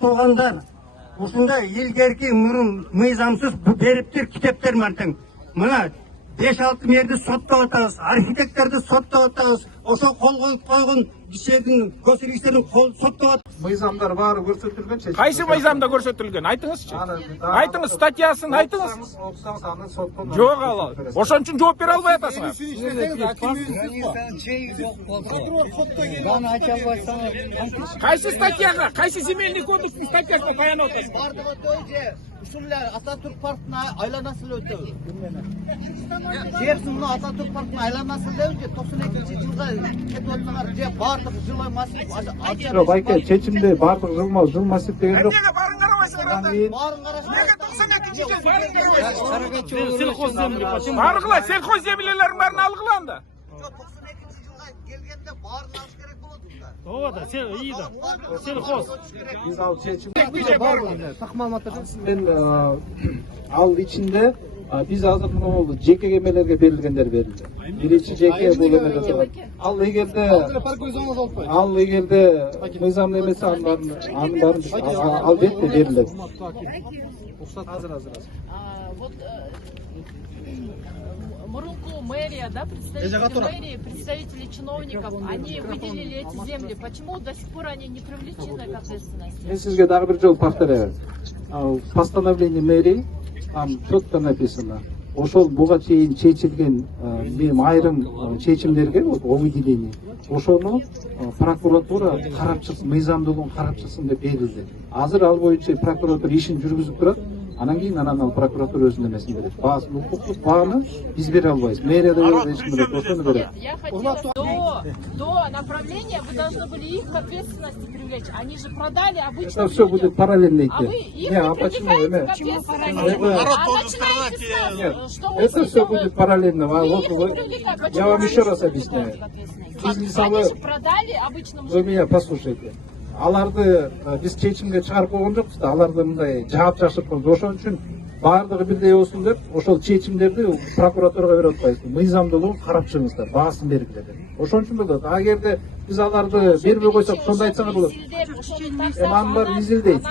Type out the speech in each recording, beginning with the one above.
соттолгандар ушундай илгерки мурун мыйзамсыз бериптир китептер мартың. Мына 5-6 мерди соттоп атабыз, архитекторду соттоп атабыз, ошо кол коюп койгон кишилердин көчүрүштөрүн соттоп атабыз. Мыйзамдар баары көрсөтүлгөн. Кайсы мыйзамда көрсөтүлгөн? Айтыңызчы. Айтыңыз, статьясын айтыңыз. Окусаңыз аны соттон. Жок ала. Ошон үчүн жооп бере албай атасыңар. Кайсы статьяга, кайсы земельный кодекстин статьясына таянып атасың? Бардыгы тойже ушулар Ататүрк паркына айланасын өтөбүз. Жерсинин Ататүрк паркына айланасын өтөбүз. 92-жылга кетип атсаңар, же бардык жилой массив Жок, байке, чечимде бардык жыл массив деген жок. Эмнеге баарын карабайсыңар анда? баарын карашмай. Неге 92-жылга баарын карабайсыңар? Баргыла, сельхоз землелерин баарын алгыла анда. 92-жылга келгенде баарын алыш керек болот да. Ооба да, iyi да. Сельхоз. Биз ал чечим так маалыматтар жок. Мен ал ичинде биз азыр мына жеке кемелерге берилгендер берилди. Биринчи жеке бул эмеде турат. Ал эгерде мыйзам эмес анын баарын албетте берилет. Азыр. Вот Мурунку мэрия, да, представители мэрии, представители чиновников, они выделили эти земли. Почему до сих пор они не привлечены к ответственности? Мен сизге дагы бир жолу повторяю. Постановление мэрии, там четко написано. Ошол буга чейин чечилген айрым чечимдерге о выделении. Ошону прокуратура карапчысы, мыйзамдуулугун карапчысын деп берилди. Азыр ал боюнча прокуратура ишин жүргүзүп турат. Анан кийин ал прокуратура өзүнүн эмесин берет. Баасын, укуктук бааны биз бере албайбыз. Мэрияда ешким берет, ошону берет. Я хотела, до направления вы должны были их к ответственности привлечь. Они же продали обычным Это все будет параллельно идти. А вы их Не, не почему? привлекаете к ответственности. Нет, это все будет параллельно. Я вам еще раз объясняю. Они же продали обычным Вы меня послушайте. Аларды биз чечимге чыгарып койгон жокпуз да, аларды мындай жаап жашып койбуз. Ошон үчүн баардыгы бирдей болсун деп, ошол чечимдерди прокуратурага берип атпайбыз. Мыйзамдуулугун карап чыгыңыздар, баасын бергиле. Ошон үчүн болот. Агерде биз аларды бербей койсок, сонда айтсаңар болот. Анын баары изилдейт.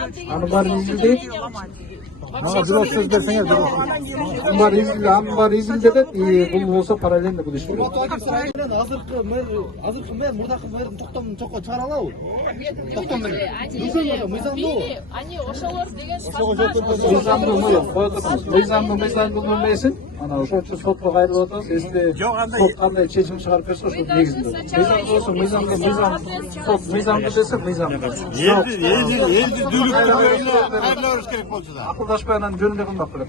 Анын бирок сөз берсеңер, анын баары изилдетет, бул болсо параллельно бул иш жүрөт. Азыркы мэр мурдакы мэрдин токтомун жокко чыгара алабы? Токтом менен. Они ошолор деген Мыйзамдуу эмесин, анан ошон үчүн сотко кайрылып атабыз. Эсте сот кандай чечим чыгарып берсе, ошол негизинде. Мыйзамдуу болсо мыйзамдуу десе мыйзамдуу. Елді дүлік кайрылыш керек болчу да. Акылдашпай анан жөнүндө кылмак керек.